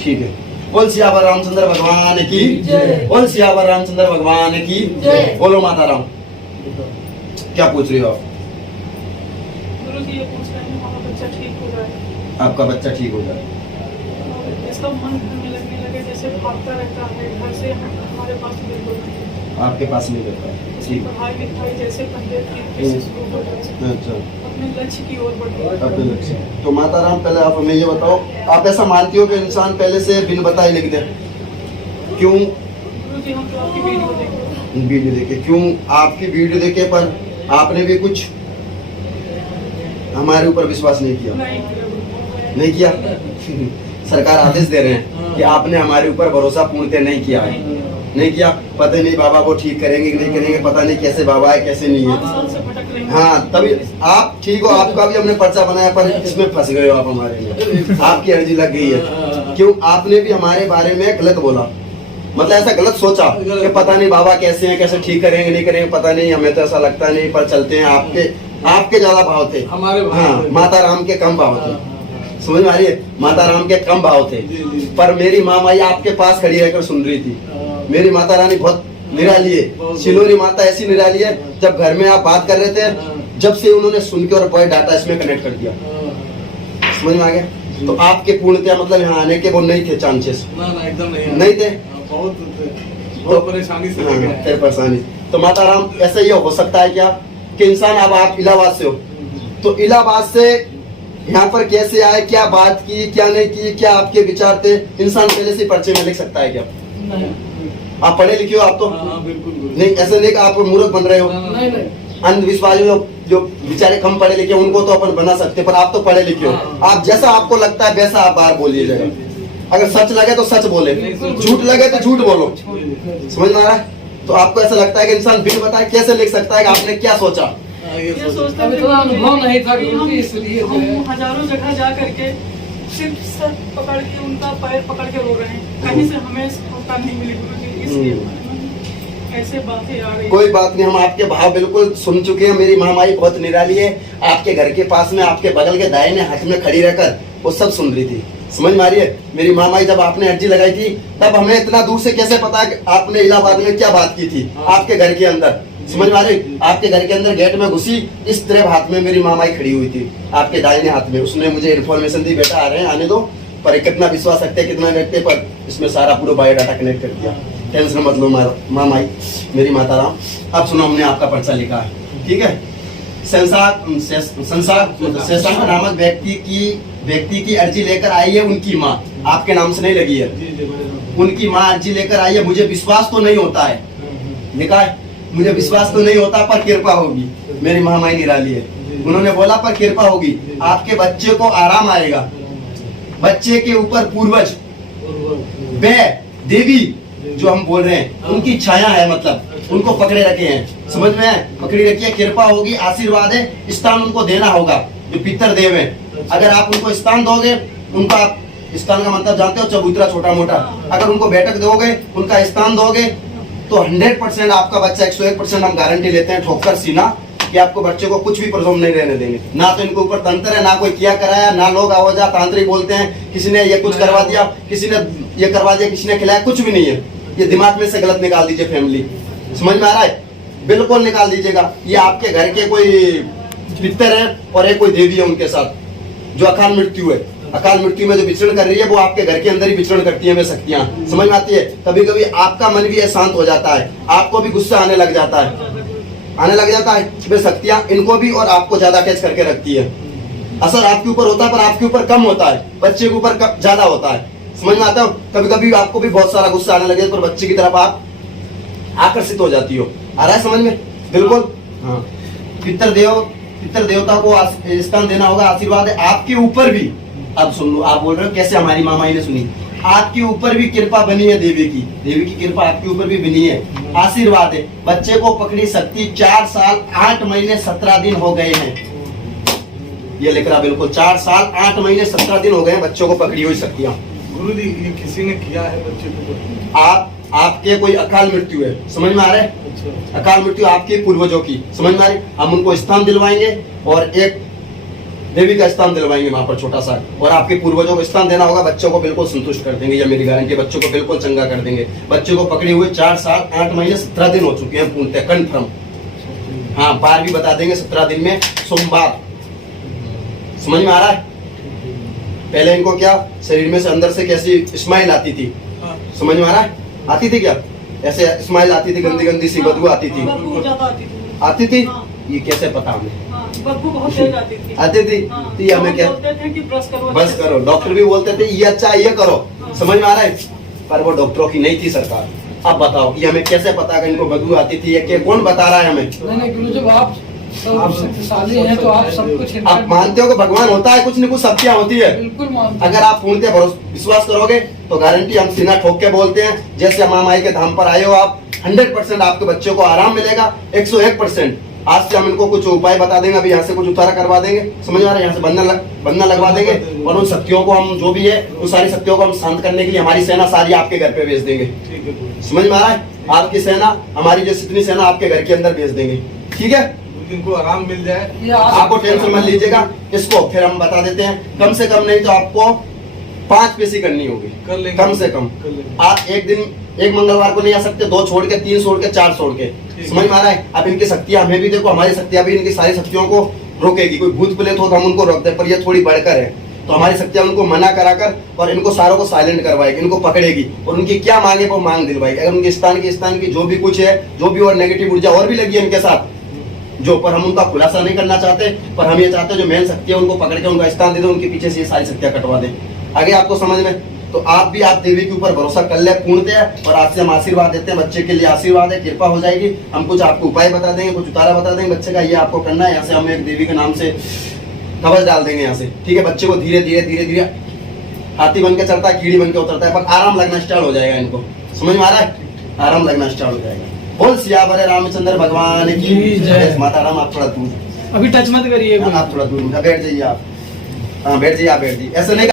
ठीक है। बोल सियावर रामचंद्र भगवान की जय। बोल सियावर रामचंद्र भगवान की जय। बोलो माता राम। क्या पूछ रही हो आप? गुरुजी ये पूछ रहे हैं हमारा बच्चा ठीक हो जाए। आपका बच्चा ठीक हो जाए। इसका मन घर में लगने लगे, जैसे भागता रहता है घर से, हमारे पास बिल्कुल नहीं। आपके पास नहीं रहता। ठीक। पढ़ाई लिखाई जैसे पहले थी शुरू हो जाए। अच्छा। अपने लक्ष्य की ओर बढ़े। अपने लक्ष्य। तो माता राम पहले आप हमें ये बताओ, आप ऐसा मानती हो कि इंसान पहले से बिन बताए लिख दे? क्यों? गुरुजी हम तो आपकी वीडियो देखे। क्यों आपकी वीडियो देखे पर आपने भी कुछ हमारे ऊपर विश्वास नहीं किया? नहीं किया। सरकार आदेश दे रहे हैं कि आपने हमारे ऊपर भरोसा पूर्णतः नहीं किया है। नहीं किया। पता नहीं बाबा वो ठीक करेंगे कि नहीं करेंगे, पता नहीं कैसे बाबा है कैसे नहीं है। हाँ तभी आप ठीक हो, आपका भी हमने पर्चा बनाया पर इसमें फंस गए हो आप हमारे में। आपकी अर्जी लग गई है। क्यों? आपने भी हमारे बारे में गलत बोला, मतलब ऐसा गलत सोचा कि पता नहीं बाबा कैसे हैं, कैसे ठीक करेंगे नहीं करेंगे, पता नहीं, हमें तो ऐसा लगता नहीं, पर चलते हैं। आपके ज्यादा भाव थे हमारे। हाँ माता राम के कम भाव थे। समझ में आ रही है? माता राम के कम भाव थे। पर मेरी माँ माई आपके पास खड़ी रहकर सुन रही थी। मेरी माता रानी बहुत निराली है। सिलोरी माता ऐसी निराली है, जब घर में आप बात कर रहे थे, जब से उन्होंने सुन के और बॉय डाटा इसमें कनेक्ट कर दिया। समझ में आ गया? तो आपके पूर्णतया मतलब यहाँ आने के वो नहीं थे चांसेस? एकदम नहीं थे। बहुत परेशानी से परेशानी। तो माता राम ऐसा ये हो सकता है क्या कि इंसान, अब आप इलाहाबाद से हो, तो इलाहाबाद से यहाँ पर कैसे आए, क्या बात की क्या नहीं की, क्या आपके विचार थे, इंसान पहले से पर्चे में लिख सकता है क्या? नहीं। आप पढ़े लिखे हो? आप तो बिल्कुल नहीं, ऐसे नहीं कि आप मूर्ख बन रहे हो। अंधविश्वासी जो बेचारे कम पढ़े लिखे उनको तो अपन बना सकते, पर आप तो पढ़े लिखे हो। आप जैसा आपको लगता है वैसा आप बाहर बोलिएगा। अगर सच लगे तो सच बोले, झूठ लगे तो झूठ बोलो। समझ में आ रहा है? तो आपको ऐसा लगता है कि इंसान बिन बताए कैसे लिख सकता है कि आपने क्या सोचा? ये सोचता है अनुभव नहीं था इसलिए हम हजारों जगह जा करके सिर्फ सर पकड़ के, उनका पैर पकड़ के रो रहे हैं, कहीं से हमें सफलता नहीं मिली गुरुजी, इसलिए ऐसे बातें आ रही। कोई बात नहीं, हम आपके भाव बिल्कुल सुन चुके हैं। मेरी महामाई बहुत निराली है। आपके घर के पास में, आपके बगल के दाहिने हाथ में खड़ी रहकर वो सब सुन रही थी। समझ में आ रही है? मेरी महामाई जब आपने अर्जी लगाई थी, तब हमें इतना दूर से कैसे पता कि आपने इलाहाबाद में क्या बात की थी आपके घर के अंदर? समझ में आ रही? आपके घर के अंदर गेट में घुसी, इस तरह हाथ में मेरी मामाई खड़ी हुई थी, आपके दाहिने हाथ में। उसने मुझे इन्फॉर्मेशन दी, बेटा आ रहे हैं, आने दो। पर कितना विश्वास रखते कितना रखते, पर इसमें सारा पूरा बायोडाटा कनेक्ट कर दिया। टेंशन मत लो मामाई, मेरी माता राम। अब सुनो, हमने आपका पर्चा लिखा है, ठीक है? संसार नामक व्यक्ति की अर्जी लेकर आई है। उनकी माँ, आपके नाम से नहीं लगी है, उनकी माँ अर्जी लेकर आई है। मुझे विश्वास तो नहीं होता है, लिखा है, मुझे विश्वास तो नहीं होता, पर कृपा होगी। मेरी महामाई निराली है, उन्होंने बोला पर कृपा होगी, आपके बच्चे को आराम आएगा। बच्चे के ऊपर पूर्वज वे देवी जो हम बोल रहे हैं उनकी छाया है, मतलब उनको पकड़े रखे हैं। समझ में है? पकड़ी रखी है। कृपा होगी, आशीर्वाद है, स्थान उनको देना होगा। जो पितर देव है, अगर आप उनको स्थान दोगे, उनका स्थान का मतलब जानते हो, चबूतरा छोटा मोटा, अगर उनको बैठक दोगे, उनका स्थान दोगे, तो 100% आपका बच्चा 101% हम गारंटी लेते हैं, ठोकर सीना, कि आपको बच्चे को कुछ भी प्रॉब्लम नहीं रहने देंगे। ना तो इनको ऊपर तंत्र है, ना कोई किया कराया, ना लोग आवाजा तांत्रिक बोलते हैं, किसी ने ये कुछ करवा दिया, किसी ने ये करवा दिया, किसी ने खिलाया, कुछ भी नहीं है। ये दिमाग में से गलत निकाल दीजिए फैमिली। समझ में आ रहा है? बिल्कुल निकाल दीजिएगा। ये आपके घर के कोई पितर है और एक कोई देवी है उनके साथ, जो अकाल मृत्यु है। अकाल मृत्यु में जो विचरण कर रही है, वो आपके घर के अंदर ही विचरण करती है वे शक्तियां। समझ में आती है? कभी कभी आपका मन भी अशांत हो जाता है, आपको भी गुस्सा आने लग जाता है, वे शक्तियां इनको भी और आपको ज्यादा अटैच करके रखती है। असर आपके ऊपर होता है, पर आपके ऊपर कम होता है, बच्चे के ऊपर ज्यादा होता है। समझ में आता है? कभी कभी आपको भी बहुत सारा गुस्सा आने लगे, पर बच्चे की तरफ आप आकर्षित हो जाती हो। आ रहा है समझ में? बिल्कुल। हाँ, पितर देवता को स्थान देना होगा, आशीर्वाद है आपके ऊपर भी। अब सुन लो, आप बोल रहे हो कैसे हमारी मामाई ने सुनी, आपके ऊपर भी कृपा बनी है देवी की कृपा आपके ऊपर भी बनी है। आशीर्वाद है। बच्चे को पकड़ी शक्ति 4 साल 8 महीने 17 दिन हो गए हैं। ये लिख रहा बिल्कुल 4 साल 8 महीने 17 दिन हो गए हैं बच्चों को पकड़ी हुई शक्तियां। गुरुजी ये किसी ने किया है बच्चे को? आपके कोई अकाल मृत्यु है, समझ में आ रहा है? अच्छा। अकाल मृत्यु आपके पूर्वजों की, समझ में आ रही? हम उनको स्थान दिलवाएंगे और एक देवी का स्थान दिलवाएंगे वहां पर छोटा सा, और आपके पूर्वजों को स्थान देना होगा। बच्चों को बिल्कुल संतुष्ट कर देंगे, ये मेरी गारंटी। बच्चों को बिल्कुल चंगा कर देंगे। बच्चे को पकड़े हुए 4 साल 8 महीने 17 दिन हो चुके हैं पूर्णतः कन्फर्म। हाँ, बार भी बता देंगे 17 दिन में सोमवार। समझ में आ रहा है? पहले इनको क्या शरीर में से अंदर से कैसी स्माइल आती थी, समझ में आ रहा है? आती थी क्या? ऐसे स्माइल आती थी, गंदी गंदी सी बदबू आती थी। बदबू ज्यादा आती थी। आती थी? हाँ। ये कैसे पता हमें? हाँ, बदबू बहुत तेज आती थी। आती थी? हाँ, तो ये हमें तो क्या बोलते थे कि ब्रश करो, बस करो। डॉक्टर भी बोलते थे ये अच्छा है, ये करो। समझ में आ रहा है? पर वो डॉक्टरों की नहीं थी सरकार। अब बताओ ये हमें कैसे पता कि इनको बदबू आती थी? ये कौन बता रहा है हमें? नहीं गुरु, जब आप सब शक्तिशाली हैं तो आप सब कुछ आप मानते हो कि भगवान होता है, कुछ न कुछ शक्तियां होती है। बिल्कुल मानते हैं। अगर आप पूर्णतः विश्वास करोगे तो गारंटी हम सीना ठोक के बोलते हैं, जैसे महामाई के धाम पर आए हो आप, 100% आपके बच्चों को आराम मिलेगा। 101%। आज से हम इनको कुछ उपाय बता देंगे, अभी यहाँ से कुछ उतारा करवा देंगे, समझ आ रहा है? यहाँ से बंधन लगवा देंगे, और उन शक्तियों को हम जो भी है उन सारी शक्तियों को हम शांत करने के लिए हमारी सेना सारी आपके घर पे भेज देंगे। समझ में आ रहा है? आपकी सेना, हमारी जो जितनी सेना आपके घर के अंदर भेज देंगे, ठीक है? इनको आराम मिल जाए, ये आपको टेंशन मत लीजिएगा। इसको फिर हम बता देते हैं, कम से कम नहीं तो आपको 5 पेशी करनी होगी, कर लेंगे, कम से कम। कर लेंगे। आप एक दिन, एक मंगलवार को नहीं आ सकते, 2 छोड़ के, 3 छोड़ के, 4 छोड़ के। समझ में आ रहा है? अब इनकी शक्तियां हमें भी देखो, हमारी शक्तियां भी इनकी सारी शक्तियों को रोकेगी। कोई भूत प्रेत हो तो हम उनको रोकते हैं, पर ये थोड़ी बढ़कर है, तो हमारी शक्तियां उनको मना कराकर और इनको सारों को साइलेंट करवाएगी, इनको पकड़ेगी और उनकी क्या मांगे वो मांग दिलवाएगी। अगर उनके स्थान की जो भी कुछ है, जो भी और नेगेटिव ऊर्जा और भी लगी है इनके साथ, जो पर हम उनका खुलासा नहीं करना चाहते, पर हम ये चाहते हैं जो मेन शक्ति है उनको पकड़ के उनका स्थान दे दो, उनके पीछे से ये सारी शक्तियां कटवा दें। आगे आपको समझ में? तो आप भी आप देवी के ऊपर भरोसा कर ले पूर्णतः, और आज से हम आशीर्वाद देते हैं। बच्चे के लिए आशीर्वाद है, कृपा हो जाएगी। हम कुछ आपको उपाय बता देंगे, कुछ उतारा बता देंगे बच्चे का, ये आपको करना है। यहाँ से हम एक देवी के नाम से कवच डाल देंगे यहाँ से, ठीक है? बच्चे को धीरे धीरे हाथी बन के चलता है, कीड़ी बन के उतरता है, पर आराम लगना स्टार्ट हो जाएगा इनको। समझ में आ रहा है? आराम लगना स्टार्ट हो जाएगा। बोल सियावर रामचंद्र भगवान की जय। माता राम, आप थोड़ा दूर, अभी टच मत करिए। आप थोड़ा दूर बैठ जाइए। आप हाँ बैठ जाइए, आप बैठ जाइए। ऐसे नहीं